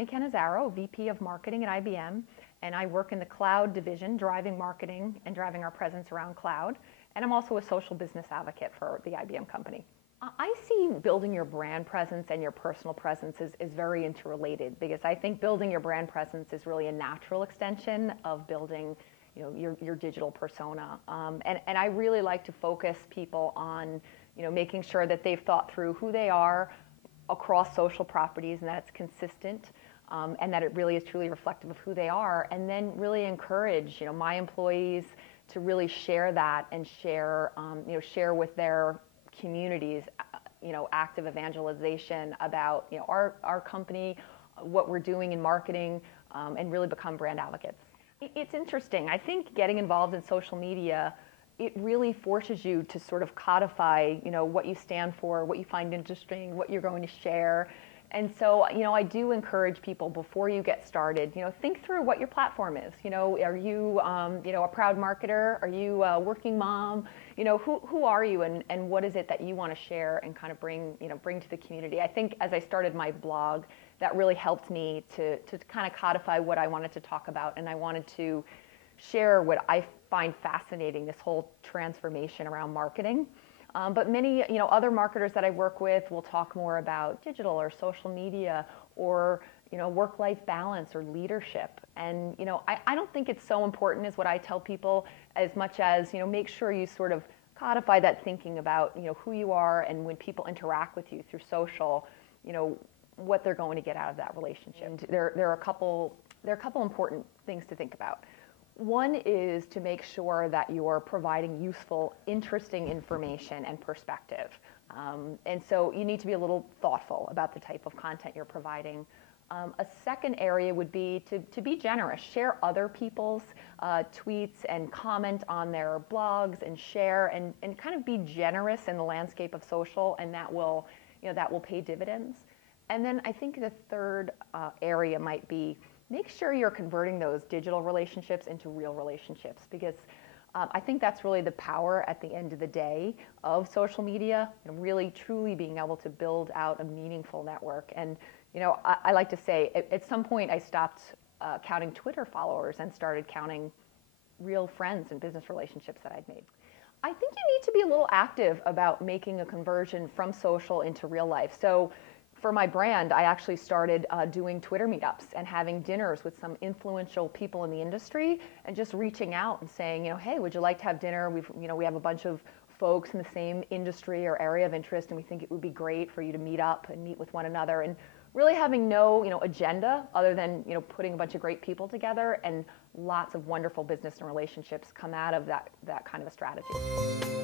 Tami Cannizzaro, VP of Marketing at IBM, and I work in the cloud division, driving marketing and driving our presence around cloud. And I'm also a social business advocate for the IBM company. I see building your brand presence and your personal presence is very interrelated, because I think building your brand presence is really a natural extension of building your digital persona. And I really like to focus people on making sure that they've thought through who they are across social properties, and that it's consistent, and that it really is truly reflective of who they are, and then really encourage my employees to really share that and share with their communities, active evangelization about our company, what we're doing in marketing, and really become brand advocates. It's interesting. I think getting involved in social media, it really forces you to sort of codify, what you stand for, what you find interesting, what you're going to share. And so, I do encourage people before you get started, think through what your platform is. Are you, a proud marketer? Are you a working mom? Who are you, and what is it that you want to share and kind of bring to the community? I think as I started my blog, that really helped me to kind of codify what I wanted to talk about, and I wanted to share what I find fascinating, this whole transformation around marketing. But many, other marketers that I work with will talk more about digital or social media or, work-life balance or leadership. And, I don't think it's so important as what I tell people, as much as, make sure you sort of codify that thinking about, who you are, and when people interact with you through social, what they're going to get out of that relationship. And there are a couple important things to think about. One is to make sure that you're providing useful, interesting information and perspective. And so you need to be a little thoughtful about the type of content you're providing. A second area would be to be generous. Share other people's tweets and comment on their blogs and share and kind of be generous in the landscape of social, and that will pay dividends. And then I think the third area might be, make sure you're converting those digital relationships into real relationships, because I think that's really the power at the end of the day of social media, really truly being able to build out a meaningful network. And I like to say, at some point I stopped counting Twitter followers and started counting real friends and business relationships that I'd made. I think you need to be a little active about making a conversion from social into real life. So for my brand, I actually started doing Twitter meetups and having dinners with some influential people in the industry, and just reaching out and saying, hey, would you like to have dinner? We have a bunch of folks in the same industry or area of interest, and we think it would be great for you to meet up and meet with one another, and really having no agenda other than putting a bunch of great people together, and lots of wonderful business and relationships come out of that kind of a strategy.